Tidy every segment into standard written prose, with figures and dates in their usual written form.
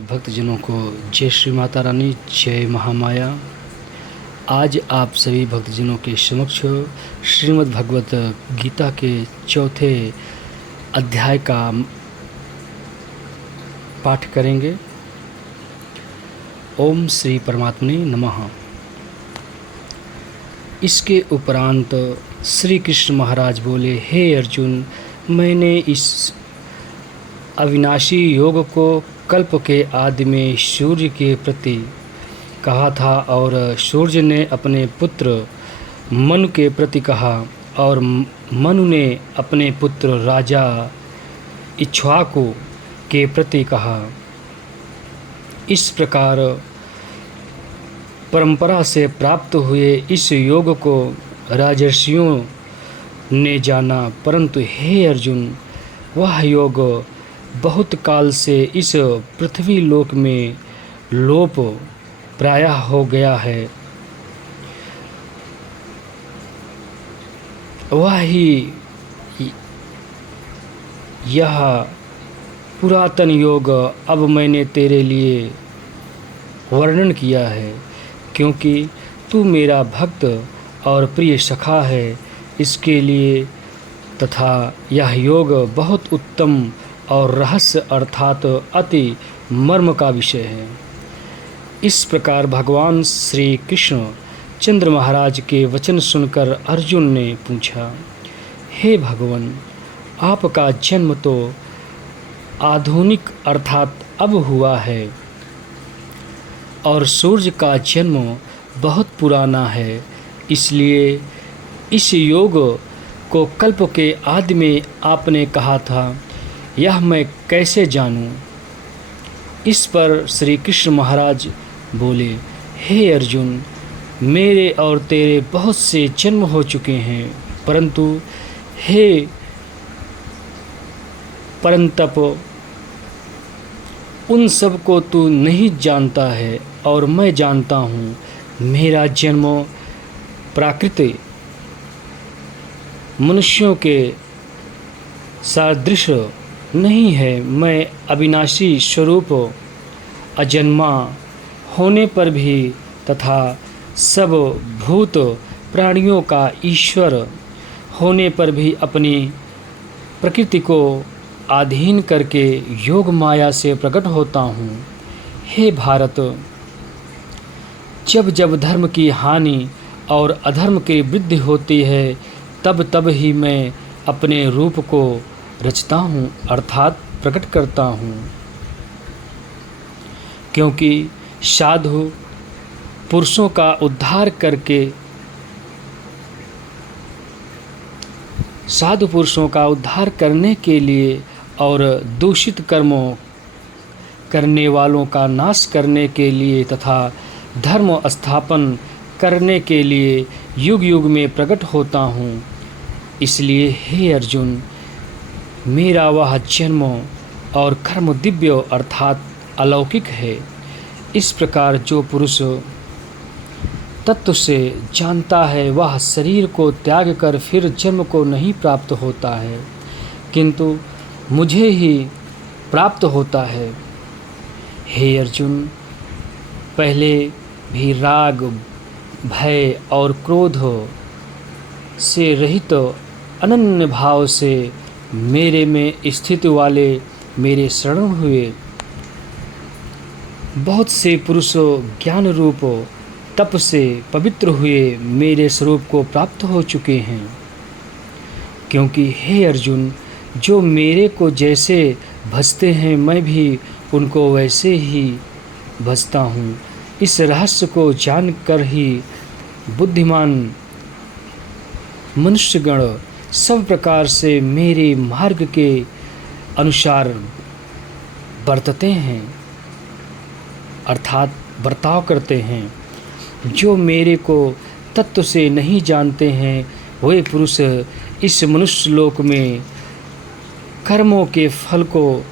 भक्तजनों को जय श्री माता रानी, जय महामाया। आज आप सभी भक्तजनों के समक्ष श्रीमद् भगवत गीता के चौथे अध्याय का पाठ करेंगे। ओम श्री परमात्मने नमः। इसके उपरांत श्री कृष्ण महाराज बोले, हे अर्जुन, मैंने इस अविनाशी योग को कल्प के आदि में सूर्य के प्रति कहा था और सूर्य ने अपने पुत्र मनु के प्रति कहा और मनु ने अपने पुत्र राजा इक्ष्वाकु के प्रति कहा। इस प्रकार परंपरा से प्राप्त हुए इस योग को राजर्षियों ने जाना, परंतु हे अर्जुन, वह योग बहुत काल से इस पृथ्वी लोक में लोप प्रायः हो गया है। वह ही यह पुरातन योग अब मैंने तेरे लिए वर्णन किया है, क्योंकि तू मेरा भक्त और प्रिय सखा है। इसके लिए तथा यह योग बहुत उत्तम और रहस्य अर्थात अति मर्म का विषय है। इस प्रकार भगवान श्री कृष्ण चंद्र महाराज के वचन सुनकर अर्जुन ने पूछा, हे भगवान, आपका जन्म तो आधुनिक अर्थात अब हुआ है और सूर्य का जन्म बहुत पुराना है, इसलिए इस योग को कल्प के आदि में आपने कहा था, यह मैं कैसे जानूं? इस पर श्री कृष्ण महाराज बोले, हे अर्जुन, मेरे और तेरे बहुत से जन्म हो चुके हैं, परंतु हे परंतप, उन सब को तू नहीं जानता है और मैं जानता हूँ। मेरा जन्म प्राकृतिक मनुष्यों के सदृश नहीं है। मैं अविनाशी स्वरूप अजन्मा होने पर भी तथा सब भूत प्राणियों का ईश्वर होने पर भी अपनी प्रकृति को अधीन करके योग माया से प्रकट होता हूँ। हे भारत, जब जब धर्म की हानि और अधर्म की वृद्धि होती है, तब तब ही मैं अपने रूप को रचता हूँ अर्थात प्रकट करता हूँ, क्योंकि साधु पुरुषों का उद्धार करने के लिए और दूषित कर्मों करने वालों का नाश करने के लिए तथा धर्म स्थापन करने के लिए युग युग में प्रकट होता हूँ। इसलिए हे अर्जुन, मेरा वह जन्म और कर्म दिव्य अर्थात अलौकिक है। इस प्रकार जो पुरुष तत्व से जानता है, वह शरीर को त्याग कर फिर जन्म को नहीं प्राप्त होता है, किंतु मुझे ही प्राप्त होता है। हे अर्जुन, पहले भी राग, भय और क्रोध से रहित अनन्य भाव से मेरे में स्थिति वाले मेरे शरण हुए बहुत से पुरुष ज्ञान रूप तप से पवित्र हुए मेरे स्वरूप को प्राप्त हो चुके हैं। क्योंकि हे अर्जुन, जो मेरे को जैसे भजते हैं, मैं भी उनको वैसे ही भजता हूँ। इस रहस्य को जानकर ही बुद्धिमान मनुष्यगण सब प्रकार से मेरे मार्ग के अनुसार बरतते हैं अर्थात बर्ताव करते हैं। जो मेरे को तत्व से नहीं जानते हैं, वे पुरुष इस मनुष्य लोक में कर्मों के फल को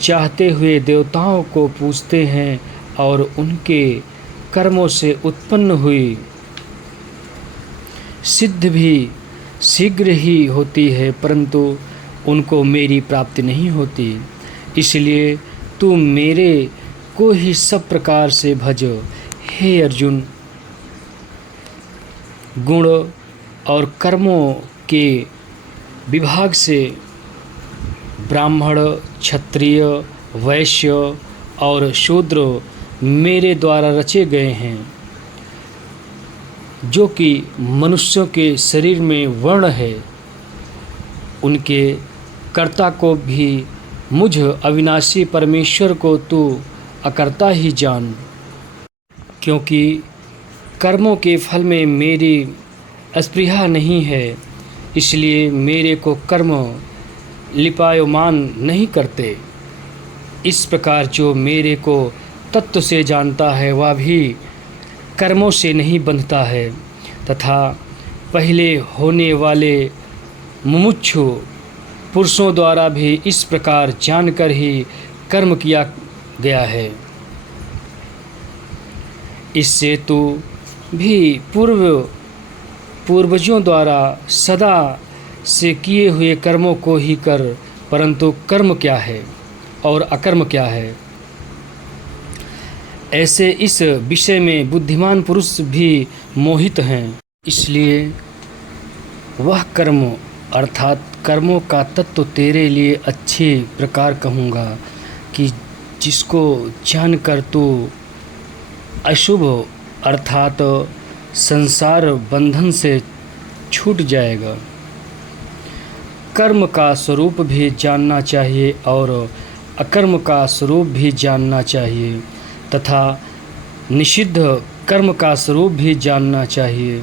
चाहते हुए देवताओं को पूजते हैं और उनके कर्मों से उत्पन्न हुई सिद्ध भी शीघ्र ही होती है, परंतु उनको मेरी प्राप्ति नहीं होती। इसलिए तू मेरे को ही सब प्रकार से भज। हे अर्जुन, गुण और कर्मों के विभाग से ब्राह्मण, क्षत्रिय, वैश्य और शूद्र मेरे द्वारा रचे गए हैं, जो कि मनुष्यों के शरीर में वर्ण है। उनके कर्ता को भी मुझ अविनाशी परमेश्वर को तू अकर्ता ही जान, क्योंकि कर्मों के फल में मेरी स्पृहा नहीं है, इसलिए मेरे को कर्म लिपायमान नहीं करते। इस प्रकार जो मेरे को तत्व से जानता है वह भी कर्मों से नहीं बंधता है, तथा पहले होने वाले मुमुक्षु पुरुषों द्वारा भी इस प्रकार जानकर ही कर्म किया गया है। इससे तू भी पूर्वजों द्वारा सदा से किए हुए कर्मों को ही कर, परंतु कर्म क्या है और अकर्म क्या है, ऐसे इस विषय में बुद्धिमान पुरुष भी मोहित हैं। इसलिए वह कर्म अर्थात कर्मों का तत्व तेरे लिए अच्छे प्रकार कहूँगा कि जिसको जानकर तू अशुभ अर्थात संसार बंधन से छूट जाएगा। कर्म का स्वरूप भी जानना चाहिए और अकर्म का स्वरूप भी जानना चाहिए, तथा निषिद्ध कर्म का स्वरूप भी जानना चाहिए,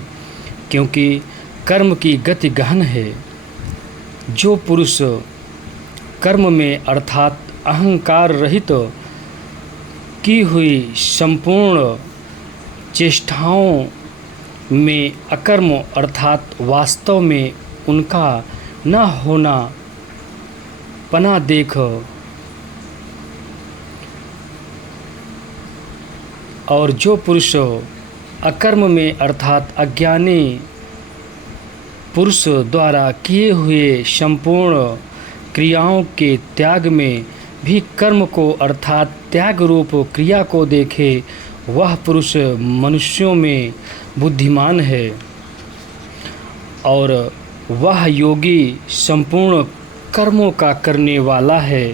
क्योंकि कर्म की गति गहन है। जो पुरुष कर्म में अर्थात अहंकार रहित की हुई संपूर्ण चेष्टाओं में अकर्म अर्थात वास्तव में उनका न होना पना देख और जो पुरुष अकर्म में अर्थात अज्ञानी पुरुष द्वारा किए हुए संपूर्ण क्रियाओं के त्याग में भी कर्म को अर्थात त्याग रूप क्रिया को देखे, वह पुरुष मनुष्यों में बुद्धिमान है। और वह योगी संपूर्ण कर्मों का करने वाला है।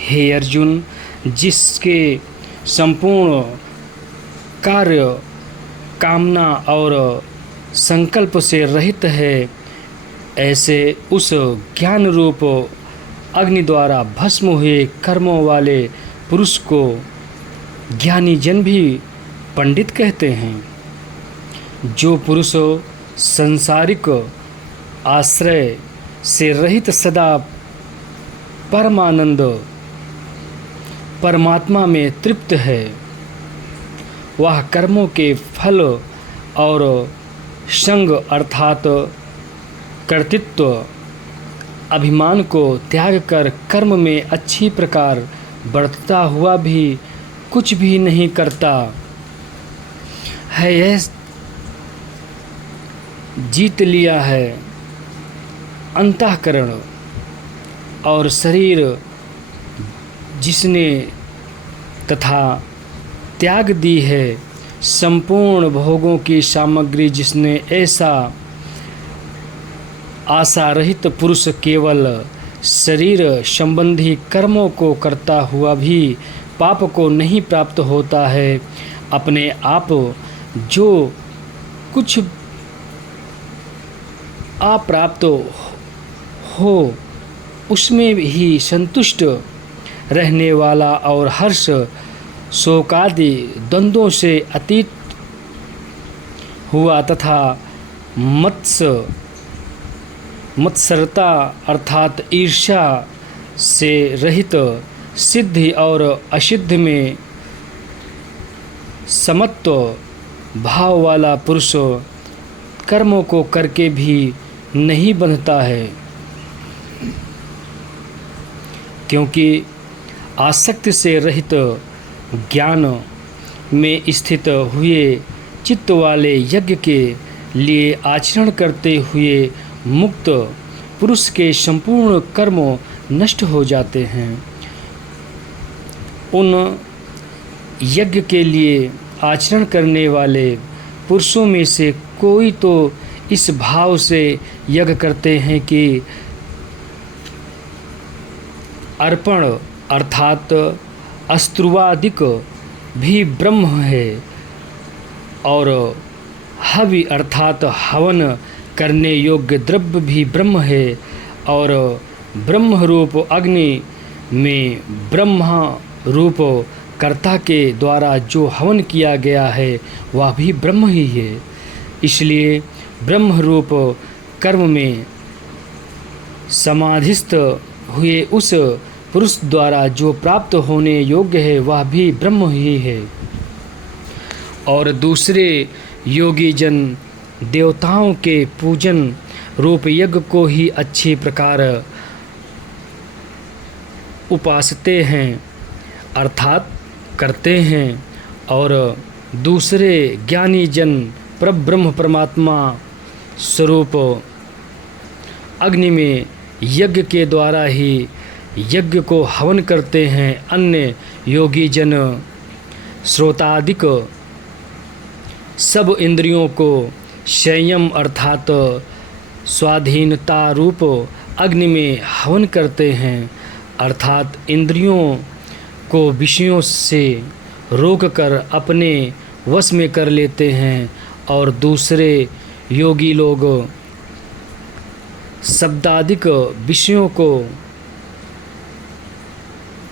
हे अर्जुन, जिसके संपूर्ण कार्य कामना और संकल्प से रहित है, ऐसे उस ज्ञान रूप अग्नि द्वारा भस्म हुए कर्मों वाले पुरुष को ज्ञानी जन भी पंडित कहते हैं। जो पुरुष सांसारिक आश्रय से रहित सदा परमानंद परमात्मा में तृप्त है, वह कर्मों के फल और संग अर्थात कर्तृत्व अभिमान को त्याग कर कर्म में अच्छी प्रकार बढ़ता हुआ भी कुछ भी नहीं करता है। यह जीत लिया है अंतःकरण और शरीर जिसने, तथा त्याग दी है संपूर्ण भोगों की सामग्री जिसने, ऐसा आशा रहित पुरुष केवल शरीर संबंधी कर्मों को करता हुआ भी पाप को नहीं प्राप्त होता है। अपने आप जो कुछ अप्राप्त हो उसमें ही संतुष्ट रहने वाला और हर्ष शोकादि द्वंद्वों से अतीत हुआ तथा मत्सरता अर्थात ईर्ष्या से रहित सिद्धि और असिद्धि में समत्व भाव वाला पुरुष कर्मों को करके भी नहीं बंधता है, क्योंकि आसक्ति से रहित ज्ञान में स्थित हुए चित्त वाले यज्ञ के लिए आचरण करते हुए मुक्त पुरुष के संपूर्ण कर्म नष्ट हो जाते हैं। उन यज्ञ के लिए आचरण करने वाले पुरुषों में से कोई तो इस भाव से यज्ञ करते हैं कि अर्पण अर्थात अस्त्रुवादिक भी ब्रह्म है और हवि अर्थात हवन करने योग्य द्रव्य भी ब्रह्म है और ब्रह्म रूप अग्नि में ब्रह्मा रूप कर्ता के द्वारा जो हवन किया गया है वह भी ब्रह्म ही है। इसलिए ब्रह्म रूप कर्म में समाधिस्थ हुए उस पुरुष द्वारा जो प्राप्त होने योग्य है वह भी ब्रह्म ही है। और दूसरे योगी जन देवताओं के पूजन रूप यज्ञ को ही अच्छी प्रकार उपासते हैं अर्थात करते हैं और दूसरे ज्ञानी जन परब्रह्म परमात्मा स्वरूप अग्नि में यज्ञ के द्वारा ही यज्ञ को हवन करते हैं। अन्य योगी जन श्रोतादिक सब इंद्रियों को संयम अर्थात स्वाधीनता रूप अग्नि में हवन करते हैं अर्थात इंद्रियों को विषयों से रोककर अपने वश में कर लेते हैं। और दूसरे योगी लोग शब्दादिक विषयों को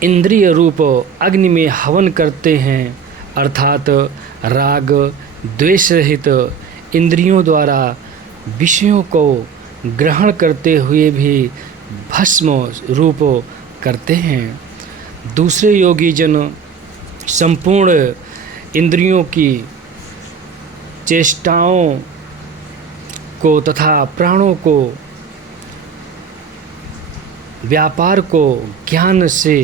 इंद्रिय रूप अग्नि में हवन करते हैं अर्थात राग द्वेष रहित इंद्रियों द्वारा विषयों को ग्रहण करते हुए भी भस्म रूप करते हैं। दूसरे योगी जन संपूर्ण इंद्रियों की चेष्टाओं को तथा प्राणों को व्यापार को ज्ञान से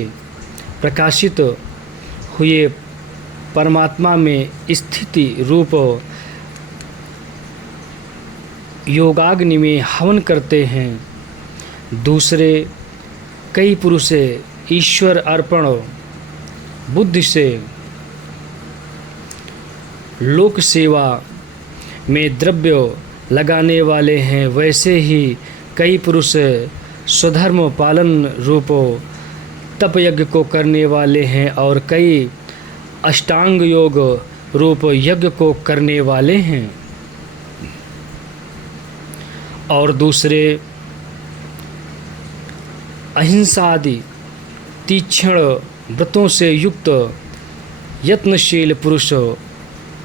प्रकाशित हुए परमात्मा में स्थिति रूप योगाग्नि में हवन करते हैं। दूसरे कई पुरुष ईश्वर अर्पण बुद्धि से लोक सेवा में द्रव्य लगाने वाले हैं। वैसे ही कई पुरुष स्वधर्म पालन रूप तप यज्ञ को करने वाले हैं और कई अष्टांग योग रूप यज्ञ को करने वाले हैं और दूसरे अहिंसा आदि तीक्ष्ण व्रतों से युक्त यत्नशील पुरुष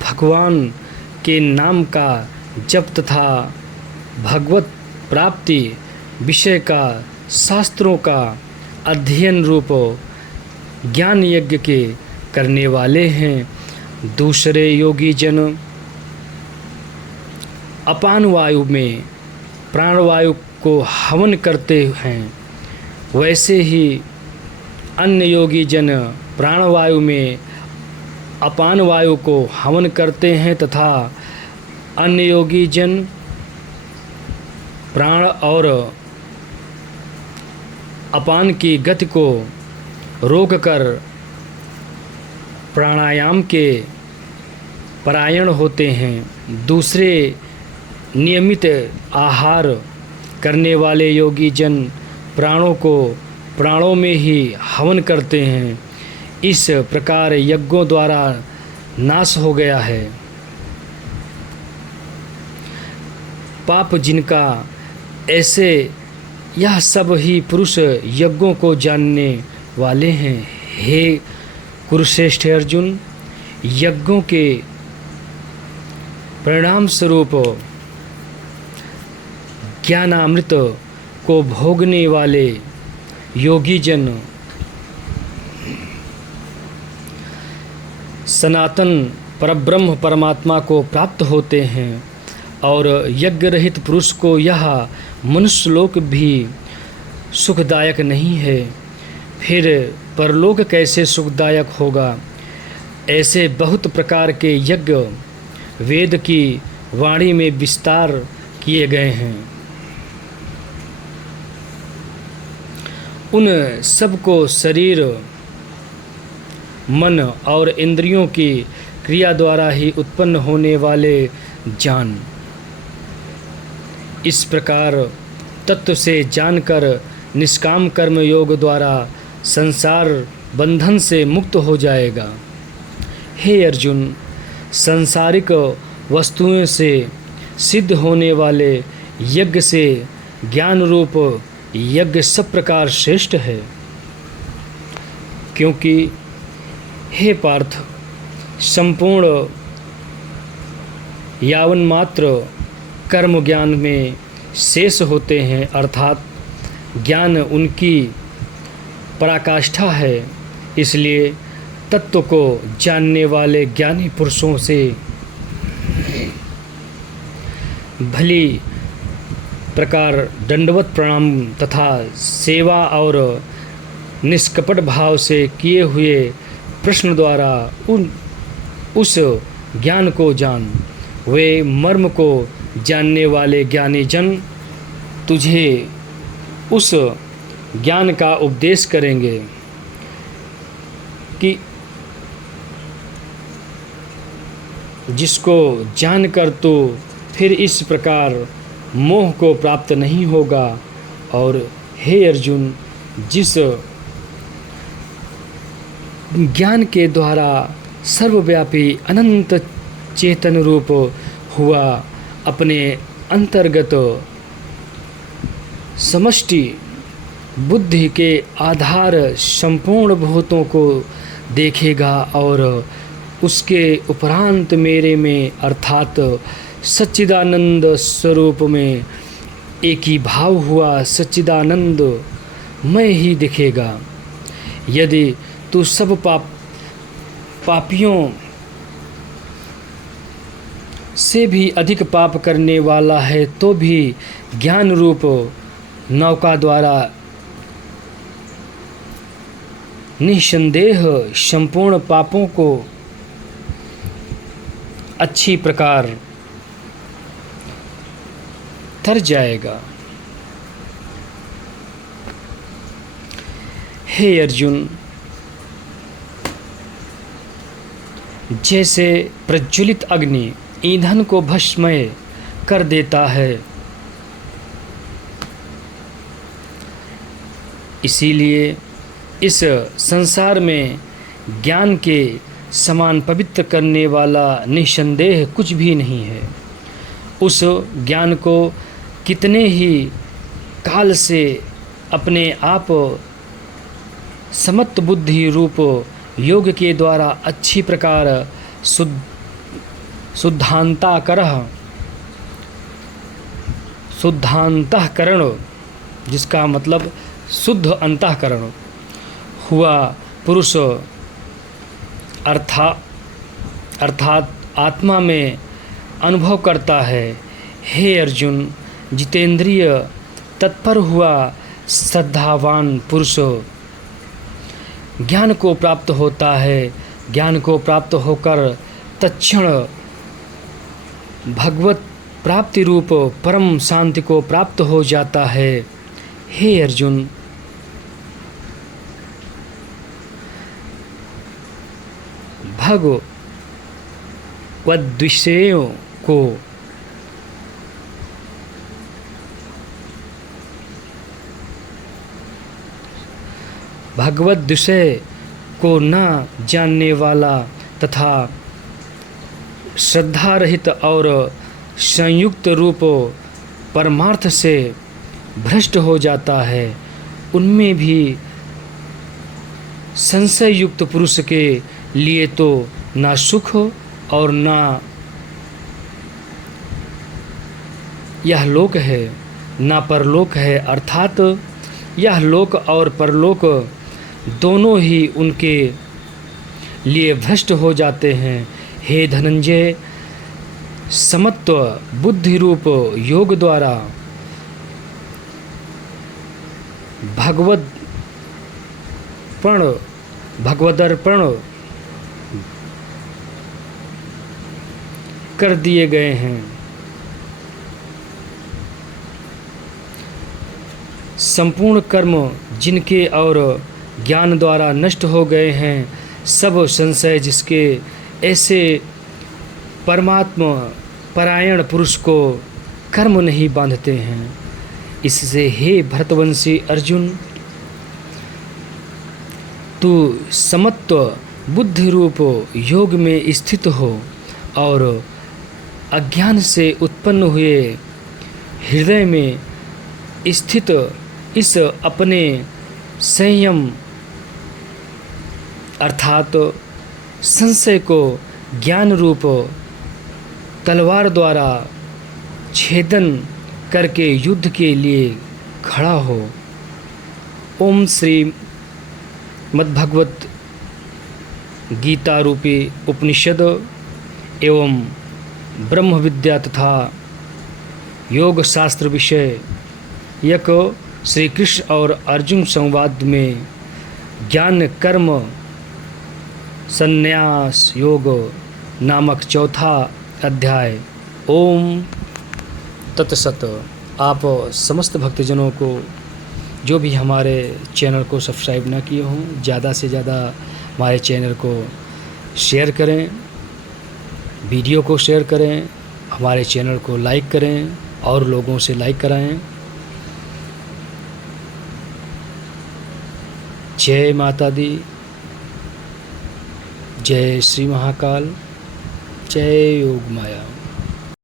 भगवान के नाम का जप तथा भगवत प्राप्ति विषय का शास्त्रों का अध्ययन रूप ज्ञान यज्ञ के करने वाले हैं। दूसरे योगी जन अपान वायु में प्राणवायु को हवन करते हैं। वैसे ही अन्य योगी जन प्राणवायु में अपान वायु को हवन करते हैं तथा अन्य योगी जन प्राण और अपान की गति को रोककर प्राणायाम के परायण होते हैं। दूसरे नियमित आहार करने वाले योगी जन प्राणों को प्राणों में ही हवन करते हैं। इस प्रकार यज्ञों द्वारा नाश हो गया है। पाप जिनका ऐसे यह सब ही पुरुष यज्ञों को जानने वाले हैं। हे कुरुश्रेष्ठ अर्जुन, यज्ञों के परिणाम स्वरूप ज्ञानामृत को भोगने वाले योगी जन सनातन परब्रह्म परमात्मा को प्राप्त होते हैं और यज्ञ रहित पुरुष को यह मनुष्य लोक भी सुखदायक नहीं है। फिर परलोक कैसे सुखदायक होगा? ऐसे बहुत प्रकार के यज्ञ वेद की वाणी में विस्तार किए गए हैं। उन सब को शरीर मन और इंद्रियों की क्रिया द्वारा ही उत्पन्न होने वाले ज्ञान। इस प्रकार तत्व से जानकर निष्काम कर्म योग द्वारा संसार बंधन से मुक्त हो जाएगा। हे अर्जुन, सांसारिक वस्तुओं से सिद्ध होने वाले यज्ञ से ज्ञान रूप यज्ञ सब प्रकार श्रेष्ठ है, क्योंकि हे पार्थ, संपूर्ण यावन मात्र कर्म ज्ञान में शेष होते हैं, अर्थात ज्ञान उनकी पराकाष्ठा है। इसलिए तत्व को जानने वाले ज्ञानी पुरुषों से भली प्रकार दंडवत प्रणाम तथा सेवा और निष्कपट भाव से किए हुए प्रश्न द्वारा उस ज्ञान को जान। वे मर्म को जानने वाले ज्ञानी जन तुझे उस ज्ञान का उपदेश करेंगे कि जिसको जानकर तो फिर इस प्रकार मोह को प्राप्त नहीं होगा। और हे अर्जुन, जिस ज्ञान के द्वारा सर्वव्यापी अनंत चेतन रूप हुआ अपने अंतर्गत समष्टि बुद्धि के आधार संपूर्ण भूतों को देखेगा और उसके उपरांत मेरे में अर्थात सच्चिदानंद स्वरूप में एक ही भाव हुआ सच्चिदानंद मैं ही दिखेगा। यदि तू सब पापियों से भी अधिक पाप करने वाला है तो भी ज्ञान रूप नौका द्वारा निसंदेह संपूर्ण पापों को अच्छी प्रकार तर जाएगा। हे अर्जुन, जैसे प्रज्वलित अग्नि ईंधन को भस्मय कर देता है, इसीलिए इस संसार में ज्ञान के समान पवित्र करने वाला निसंदेह कुछ भी नहीं है। उस ज्ञान को कितने ही काल से अपने आप समत्त बुद्धि रूप योग के द्वारा अच्छी प्रकार शुद्धांतःकरण, जिसका मतलब शुद्ध अंतःकरण हुआ पुरुष अर्थात आत्मा में अनुभव करता है। हे अर्जुन, जितेंद्रिय तत्पर हुआ श्रद्धावान पुरुष ज्ञान को प्राप्त होता है। ज्ञान को प्राप्त होकर तत्क्षण भगवत प्राप्ति रूप परम शांति को प्राप्त हो जाता है। हे अर्जुन, भगवद्विषयों को भगवद विषय को न जानने वाला तथा श्रद्धा रहित और संयुक्त रूप परमार्थ से भ्रष्ट हो जाता है। उनमें भी संशय युक्त पुरुष के लिए तो ना सुख और ना यह लोक है ना परलोक है, अर्थात यह लोक और परलोक दोनों ही उनके लिए भ्रष्ट हो जाते हैं। हे धनंजय, समत्व बुद्धि रूप योग द्वारा भगवदर्पण कर दिए गए हैं। संपूर्ण कर्म जिनके और ज्ञान द्वारा नष्ट हो गए हैं, सब संशय जिसके ऐसे परमात्मा परायण पुरुष को कर्म नहीं बांधते हैं। इससे हे भरतवंशी अर्जुन, तू समत्व बुद्धि रूप योग में स्थित हो और अज्ञान से उत्पन्न हुए हृदय में स्थित इस अपने संयम अर्थात संशय को ज्ञान रूप तलवार द्वारा छेदन करके युद्ध के लिए खड़ा हो। ओम श्री मद्भगवत गीता रूपी उपनिषद एवं ब्रह्म विद्या तथा योग शास्त्र विषय यक श्री कृष्ण और अर्जुन संवाद में ज्ञान कर्म संन्यास योग नामक चौथा अध्याय। ओम तत्सत। आप समस्त भक्तजनों को जो भी हमारे चैनल को सब्सक्राइब ना किए हों, ज़्यादा से ज़्यादा हमारे चैनल को शेयर करें, वीडियो को शेयर करें, हमारे चैनल को लाइक करें और लोगों से लाइक कराएं। जय माता दी, जय श्री महाकाल, जय योग माया।